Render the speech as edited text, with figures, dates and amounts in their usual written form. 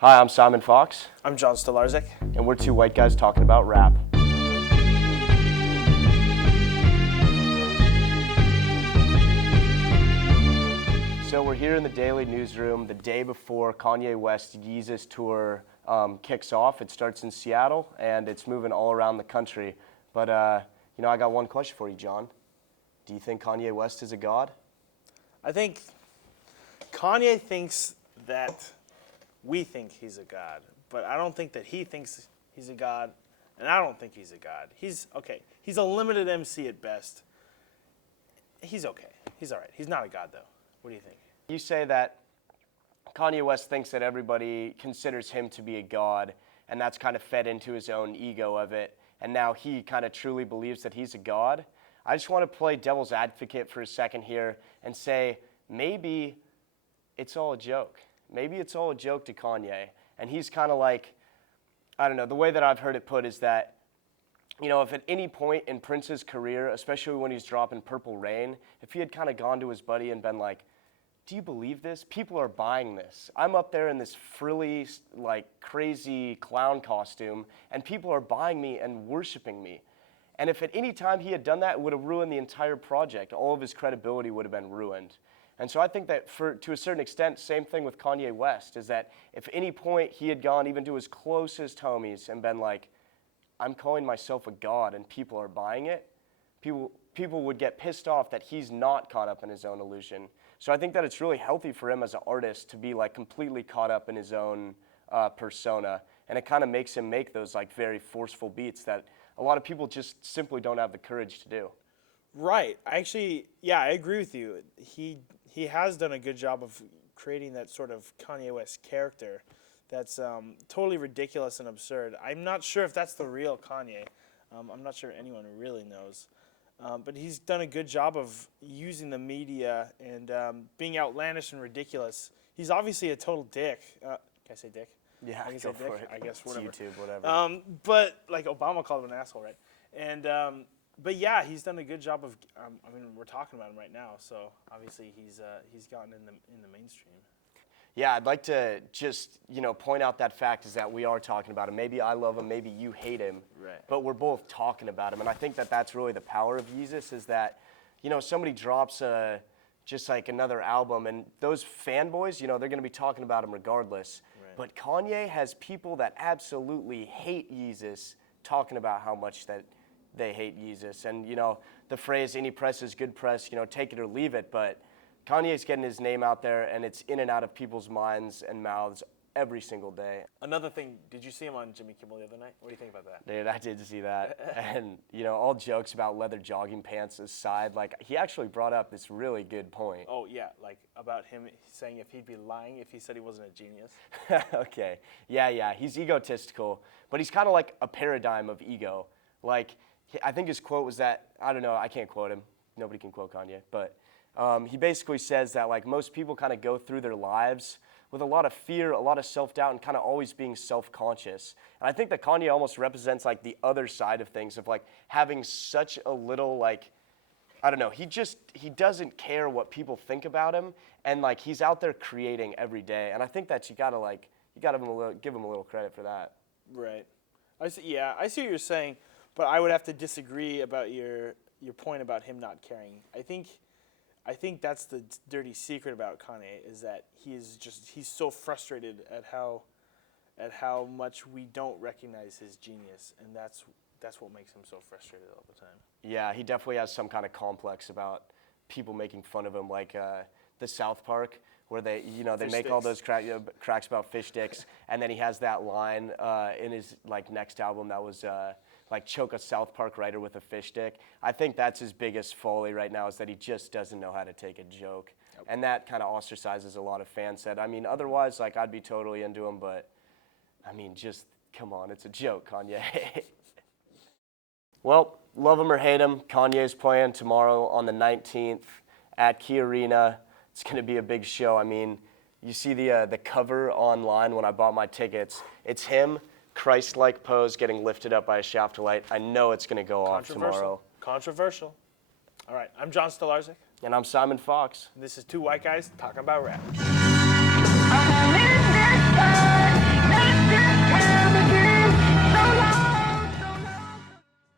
Hi, I'm Simon Fox. I'm John Stolarczyk. And we're two white guys talking about rap. So we're here in the Daily Newsroom the day before Kanye West's Yeezus tour kicks off. It starts in Seattle, and it's moving all around the country. But, I got one question for you, John. Do you think Kanye West is a god? I think Kanye thinks that we think he's a god, but I don't think that he thinks he's a god, and I don't think he's a god. He's okay. He's a limited MC at best. He's okay. He's all right. He's not a god, though. What do you think? You say that Kanye West thinks that everybody considers him to be a god, and that's kind of fed into his own ego of it, and now he kind of truly believes that he's a god. I just want to play devil's advocate for a second here and say maybe it's all a joke. Maybe it's all a joke to Kanye. And he's kind of like, I don't know, the way that I've heard it put is that, if at any point in Prince's career, especially when he's dropping Purple Rain, if he had kind of gone to his buddy and been like, do you believe this? People are buying this. I'm up there in this frilly, crazy clown costume, and people are buying me and worshiping me. And if at any time he had done that, it would have ruined the entire project. All of his credibility would have been ruined. And so I think that to a certain extent, same thing with Kanye West, is that if any point he had gone even to his closest homies and been like, I'm calling myself a god and people are buying it, people would get pissed off that he's not caught up in his own illusion. So I think that it's really healthy for him as an artist to be completely caught up in his own persona. And it kind of makes him make those very forceful beats that a lot of people just simply don't have the courage to do. Right. I agree with you. He has done a good job of creating that sort of Kanye West character that's totally ridiculous and absurd. I'm not sure if that's the real Kanye. I'm not sure anyone really knows. But he's done a good job of using the media and being outlandish and ridiculous. He's obviously a total dick. Can I say dick? Yeah, I can say dick. for it. I guess whatever. It's YouTube, whatever. But Obama called him an asshole, right? And but yeah, he's done a good job of. We're talking about him right now, so obviously he's gotten in the mainstream. Yeah, I'd like to just point out that fact is that we are talking about him. Maybe I love him, maybe you hate him, right? But we're both talking about him, and I think that that's really the power of Yeezus is that somebody drops just another album, and those fanboys, they're going to be talking about him regardless. Right. But Kanye has people that absolutely hate Yeezus talking about how much that they hate Yeezus. And, the phrase, any press is good press, take it or leave it. But Kanye's getting his name out there, and it's in and out of people's minds and mouths every single day. Another thing, did you see him on Jimmy Kimmel the other night? What do you think about that? Dude, I did see that. And, all jokes about leather jogging pants aside, he actually brought up this really good point. Oh, yeah, about him saying if he'd be lying if he said he wasn't a genius. Okay. Yeah, he's egotistical, but he's kind of like a paradigm of ego. I think his quote was that, I don't know, I can't quote him. Nobody can quote Kanye. But he basically says that most people kind of go through their lives with a lot of fear, a lot of self-doubt, and kind of always being self-conscious. And I think that Kanye almost represents the other side of things of having such a little I don't know, he doesn't care what people think about him, and he's out there creating every day. And I think that you gotta give him a little credit for that. Right. I see what you're saying. But I would have to disagree about your point about him not caring. I think that's the dirty secret about Kanye is that he's so frustrated at how much we don't recognize his genius, and that's what makes him so frustrated all the time. Yeah, he definitely has some kind of complex about people making fun of him, the South Park, where they Fish make sticks. all those cracks about fish sticks, and then he has that line in his next album that was choke a South Park writer with a fish stick. I think that's his biggest folly right now is that he just doesn't know how to take a joke, and that kind of ostracizes a lot of fans. Otherwise I'd be totally into him, but just come on, it's a joke, Kanye. Well, love him or hate him, Kanye's playing tomorrow on the 19th at Key Arena. It's going to be a big show. You see the cover online when I bought my tickets. It's him, Christ-like pose, getting lifted up by a shaft of light. I know it's going to go off tomorrow. Controversial. All right, I'm John Stolarczyk. And I'm Simon Fox. This is Two White Guys Talking About Rap.